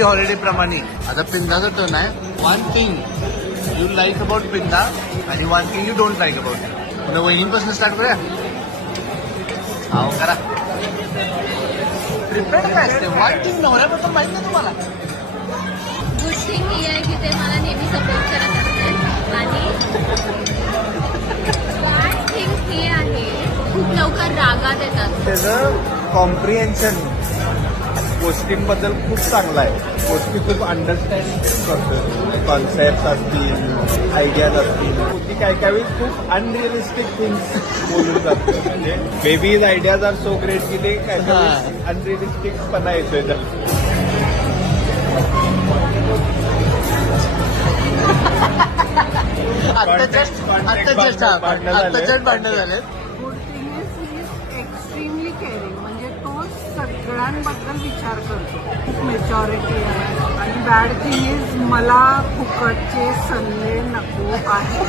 Holiday प्रमाणे आता पिंदाचा टर्न आहे. One thing you like about Pinda आणि one thing you don't like about it. पुन्हा वहिनीपासून स्टार्ट करूया. हा करा. प्रिपेअर्ड काय असते वन थिंग नवऱ्याबद्दल माहिती आहे तुम्हाला. गुड थिंग ही आहे की ते मला नेहमी सपोर्ट करत असते आणि बॅड थिंग ही आहे खूप लवकर रागात येतात. त्याचं कॉम्प्रिहेन्शन गोष्टींबद्दल खूप चांगलं आहे. गोष्टी खूप अंडरस्टँड करतो. कॉन्सेप्ट असतील, आयडियाज असतील, ती काय काय वेळी खूप अनरिअलिस्टिक थिंग्स बोलून जातो. म्हणजे babies ideas are so great की ते काय काय अनरिअलिस्टिक पणा येतोय तर. आत्ताच्याच भांडणं झाले. Good thing is he is extremely caring. म्हणजे तो सगळ्यांबद्दल विचार करतो. मेचॉरिटी आहे. आणि बॅड थिंग इज मला फुकटचे सल्ले नको आहे.